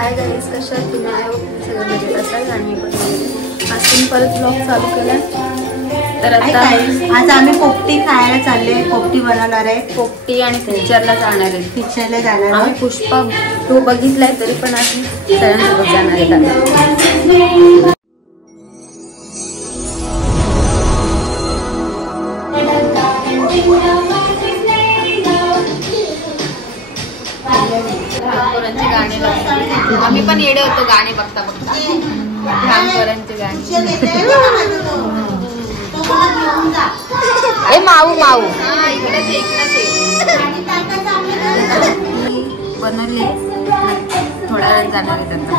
Hi guys, कशा आहात तुम्ही? आय होप सगळे मजेत असाल आणि मी पण मजेत. आज परत ब्लॉग चालू केला. तर आता आज आम्ही पोपटी खायला चालले. पोपटी बनवणार आहे. पोपटी आणि पिक्चरला जाणार आहे. पिक्चरला जाणार आम्ही पुष्पा 2 बघितलाय, तरी पण आम्ही सगळ्यांसोबत जाणार आहे. आम्ही पण येडे होतो गाणे बघता बघता. ठामकरांचे गाणे. ए माऊ माऊ बनवले. थोड्या वेळ जाणार आहे त्यांना.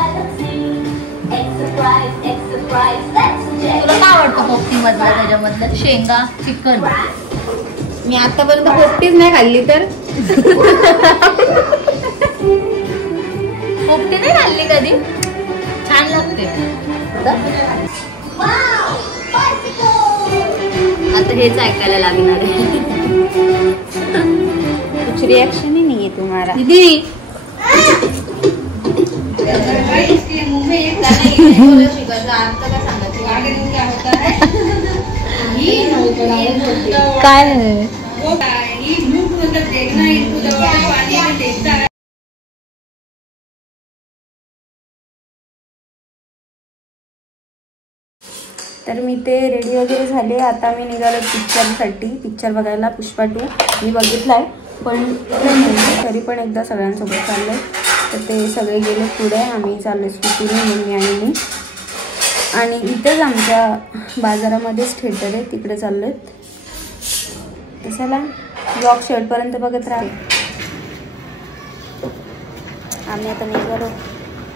तुला काय आवडतं पोपटी मधलं? त्याच्यामधलं शेंगा चिकन. मी आतापर्यंत पोपटीच नाही खाल्ली. तर पोपटी नाही खाल्ली कधी? छान लागते. आता हेच ऐकायला लागणार आहे. कुछ रिएक्शन ही नहीं है तुम्हारा दीदी. काय आहे? तर मी ते रेडी वगैरे झाले. आता मी निघालो पिक्चरसाठी. पिक्चर बघायला पुष्पा 2 मी बघितलाय, पण तरी पण एकदा सगळ्यांसोबत चाललंय. तर ते सगळे गेले पुढे, आम्ही चाललो स्कूटीने, मम्मी आणि मी. आणि इथेच आमच्या बाजारामध्येच थिएटर आहे, तिकडे चाललोय. चला ब्लॉग शेवटपर्यंत बघत राहा. आम्ही आता निघालो,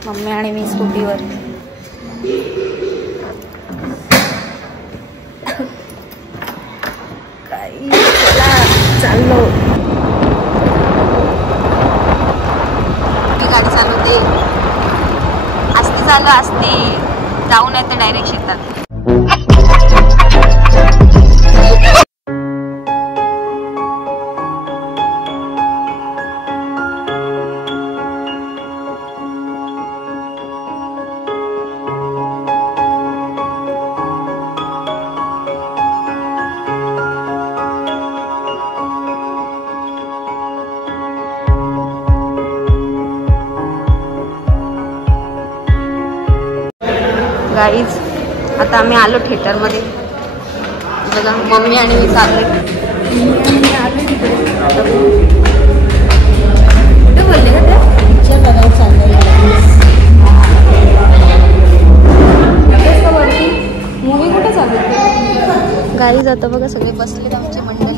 मम्मी आणि मी स्कूटीवर. चाललो. गाडी चालवते. आस्ती चालू आस्ती. जाऊन येते डायरेक्ट शेतात. गाईज आता आम्ही आलो थिएटरमध्ये. बघा मम्मी आणि मी चालले. कुठे बोलले का ते? पिक्चर बघायला चाललंय. मूवी कुठे चालू? गाईज आता बघा सगळे बसले आमची मंडळी.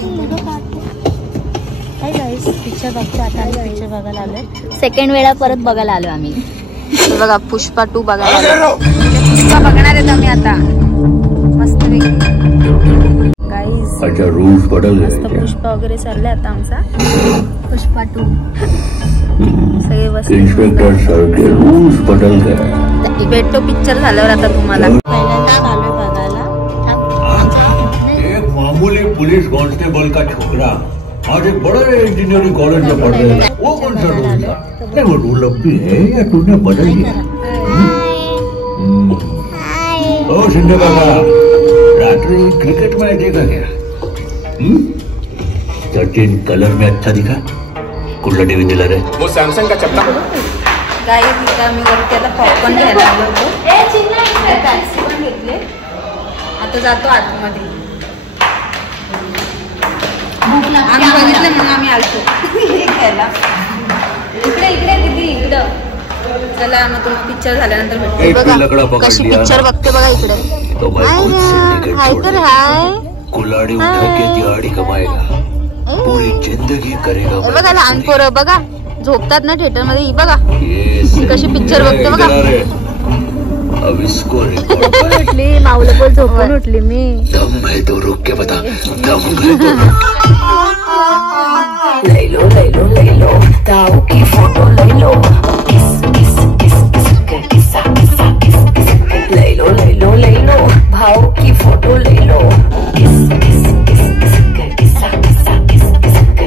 काय गाईज पिक्चर बघतो. आता आम्ही पिक्चर बघायला आलोय. सेकंड वेळा परत बघायला आलो आम्ही. बघा पुष्पा 2 बघायला आलो. पुष्पा बघणार आहेत आम्ही आता मस्त पैकी. गाईज अच्छा रूल्स बदल मस्त पुष्पा वगैरे चालले आता आमचा. पुष्पा 2 सगळे बसले. इंस्पेक्टर सर के रूल्स बदल गए. भेटतो पिक्चर झाल्यावर आता तुम्हाला. पहिल्यांदा चालू बघायला. एक मामूली पुलिस कांस्टेबल का छोकरा आज एक बड़े इंजीनियरिंग कॉलेज में पढ़ रहे हैं. वो कौन सा रूल था? नहीं वो रूल अब भी है या तूने बदल दिया? ओ शिंदे बाबा, रात्रि क्रिकेट मैच देखा क्या? सचिन कलर में अच्छा दिखा. कुठला टीव्ही दिला रे? वो सैमसंग का चप्पा. गाईज इथं आम्ही वरती आता पॉपकॉर्न घ्यायला आलो होतो. टॅक्सी पण घेतले. आता जातो आतमध्ये. आम्ही बघितलं म्हणून आम्ही आलतो घ्यायला. इकडे इकडे दीदी इकडं. चला मग तुम्ही पिक्चर झाल्यानंतर भेटतो. बघा कशी पिक्चर बघते बघा इकडे. हाय तर हाय. कुल्हाड़ी उठा के दिहाड़ी कमाएगा, पूरी जिंदगी करेगा. बघा लहान पोरं बघा झोपतात ना थिएटर मध्ये. बघा कशी पिक्चर बघते बघा. अब इसको उठली माऊला बोल. झोपून उठली मी. दम है तो रुक के बता. दम है तो ले लो ताऊ की फोटो ले लो. ले लो भाव की फोटो ले लो.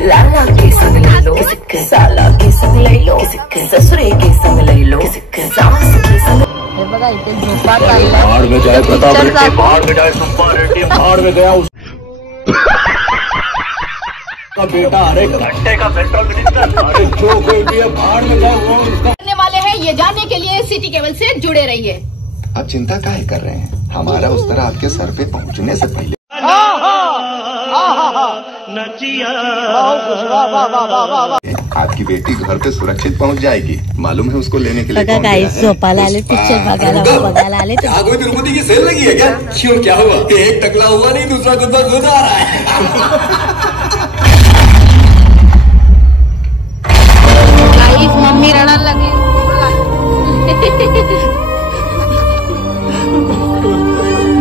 लाला के संग ले लो, साला के संग ले लो, ससुरे के संग ले लो, बघा इथे झोपा चाललाय. पहाड़ में जाए प्रताप रेड्डी, पहाड़ में जाए संपा रेड्डी, पहाड़ में गया उसका बेटा, अरे घंटे का सेंट्रल मिनिस्टर, अरे जो कोई भी है पहाड़ में जाए वो उसका करने वाले हैं. ये जानने के लिए सिटी केबल से जुड़े रहिए. आप चिंता काहे कर रहे हैं, हमारा उस तरह आपके सर पे पहुंचने से पहले आपकी बेटी घर पे सुरक्षित पहुंच जाएगी. मालूम है उसको लेने के लिए कौन गया है? झोपाला आले, पिक्चर बघायला आले. आगो तिरुपति की सेल लगी है क्या? क्यों, क्या हुआ? एक टकला हुआ नहीं, दूसरा कुत्ता खुद आ रहा है. मम्मी रडायला लागली.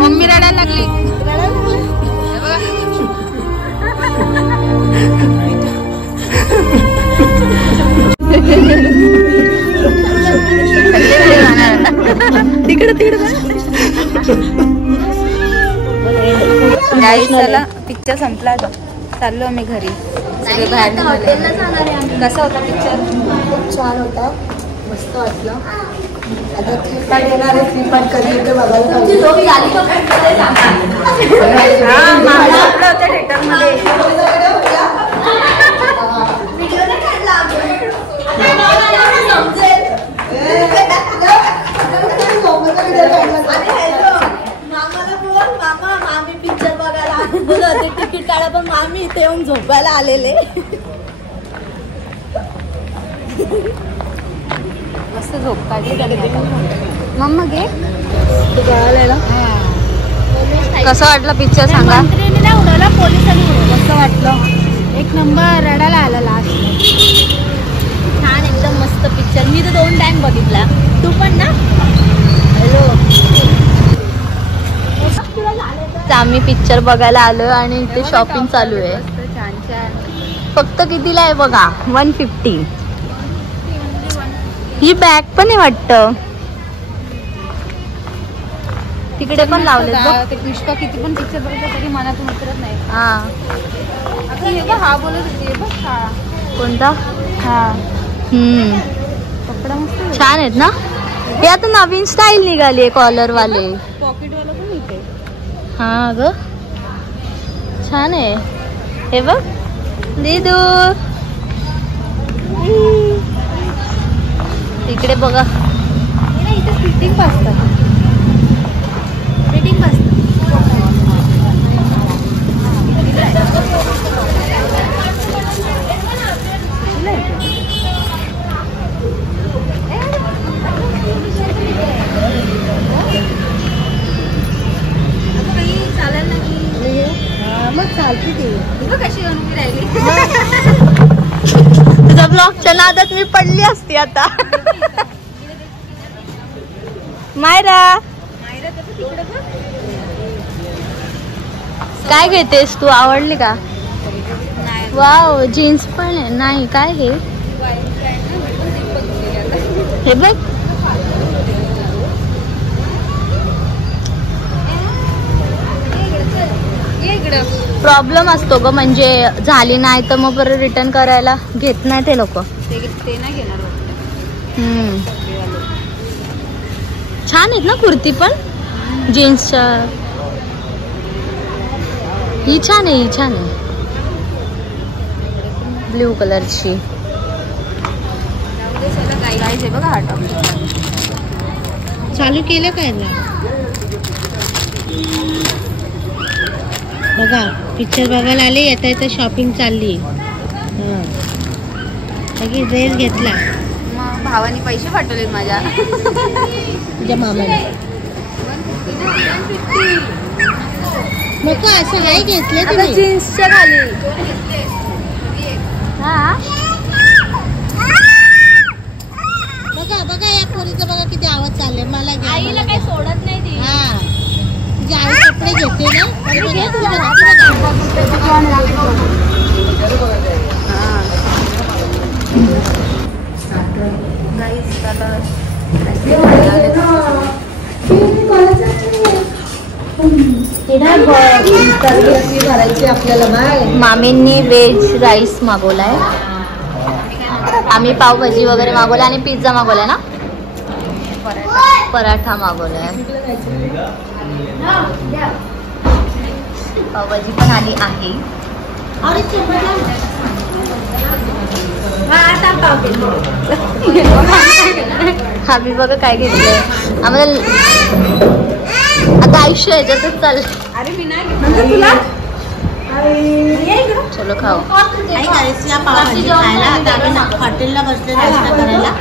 मम्मी रडायला लागली. चला पिक्चर संपला आता, चाललो आम्ही घरी. सगळे बाहेर निघाले. कसा होता पिक्चर? खूप छान होता, मस्त वाटलं. आता फ्लिपकार्ट येणार आहे, फ्लिपकार्ट कधी येते बघायला पाहिजे. हा मला आपलं होतं थिएटरमध्ये. तिकीट काढा, पण मामी इथे येऊन झोपायला आलेले. मस्त झोप काढली. मम्मा घे तू कळालेला. कसं वाटलं पिक्चर सांगा. उडवला पोलिसांनी. कसं वाटलं? एक नंबर, रडायला आला लास्ट. छान, एकदम मस्त पिक्चर. मी तर 2 टाइम बघितला. तू पण ना? हॅलो. आम्ही पिक्चर बघायला आलो आणि इथे शॉपिंग चालू आहे. छान छान. फक्त कितीला आहे बघा, 150. ही बॅग पण आहे वाटतं. तिकडे पण लावले. ते पुष्पा किती पण पिक्चर बघितलं तरी मनातून उतरत नाही. हा हा बोलत होती बघ. हा कोणता? हा कपडा मस्त छान आहेत ना. हे आता नवीन स्टाईल निघाली आहे, कॉलर वाले. पॉकेट वाला पण इथे. हा ग छान आहे. हे बघ दीदू, इकडे बघा. इथे फिटिंग पासतात. फिटिंग पासतात. तुझ्या ब्लॉगच्या नादात मी पडली असती आता. मायरा काय घेतेस तू? आवडली का? वाव, जीन्स पण आहे. नाही काय हे बघ. प्रॉब्लेम असतो ग, म्हणजे झाली नाही तर मग परत रिटर्न करायला घेत नाही ते लोक. ते नाही घेणार. छान आहेत ना कुर्ती पण जीन्सच्या. ही छान आहे, ही छान आहे. ब्ल्यू कलरची. बघा हा टॉप चालू केलं काय ना बघा. पिक्चर बघायला आले, येता येता शॉपिंग चालली. ड्रेस घेतला. मग भावानी पैसे पाठवले माझ्या. तुझ्या मामाने. मग असं नाही घेतलं तुम्ही? जीन्सच्या खाली. हा बघा बघा, या पोरीचा बघा किती आवाज चालले. मला आईला काही सोडत नाही ती. हा तुझी आई कपडे घेते ना. मामींनी व्हेज राईस मागवलाय. आम्ही पावभाजी वगैरे मागवला आणि पिझ्झा मागवलाय ना. पराठा मागवलाय. पावभाजी पण आली आहे. हा मी बघा काय घेतलंय. आम्हाला आता आयुष्य याच्यातच चाललं. अरे मी नाही चलो खाऊ. खायला आता आम्ही हॉटेलला बसले नाश्ता करायला.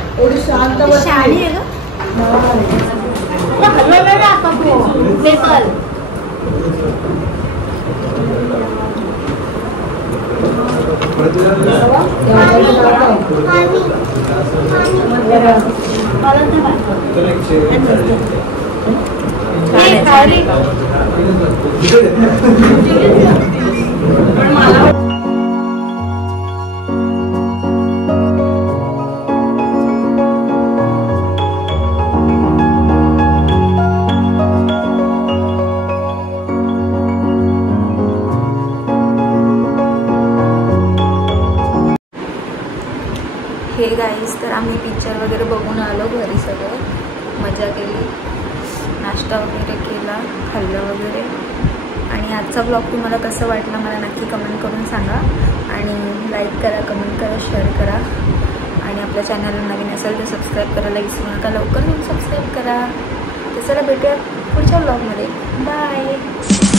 हे गाईस, तर आम्ही पिक्चर वगैरे बघून आलो घरी. सगळं मजा केली, नाश्ता वगैरे केला, खाल्लं वगैरे. आणि आजचा ब्लॉग तुम्हाला कसं वाटला मला नक्की कमेंट करून सांगा. आणि लाईक करा, कमेंट करा, शेअर करा. आणि आपल्या चॅनलला नवीन असेल तर सबस्क्राईब करायला विसरू नका. लवकर येऊन सबस्क्राईब करा. तर चला भेटूया पुढच्या ब्लॉगमध्ये. बाय.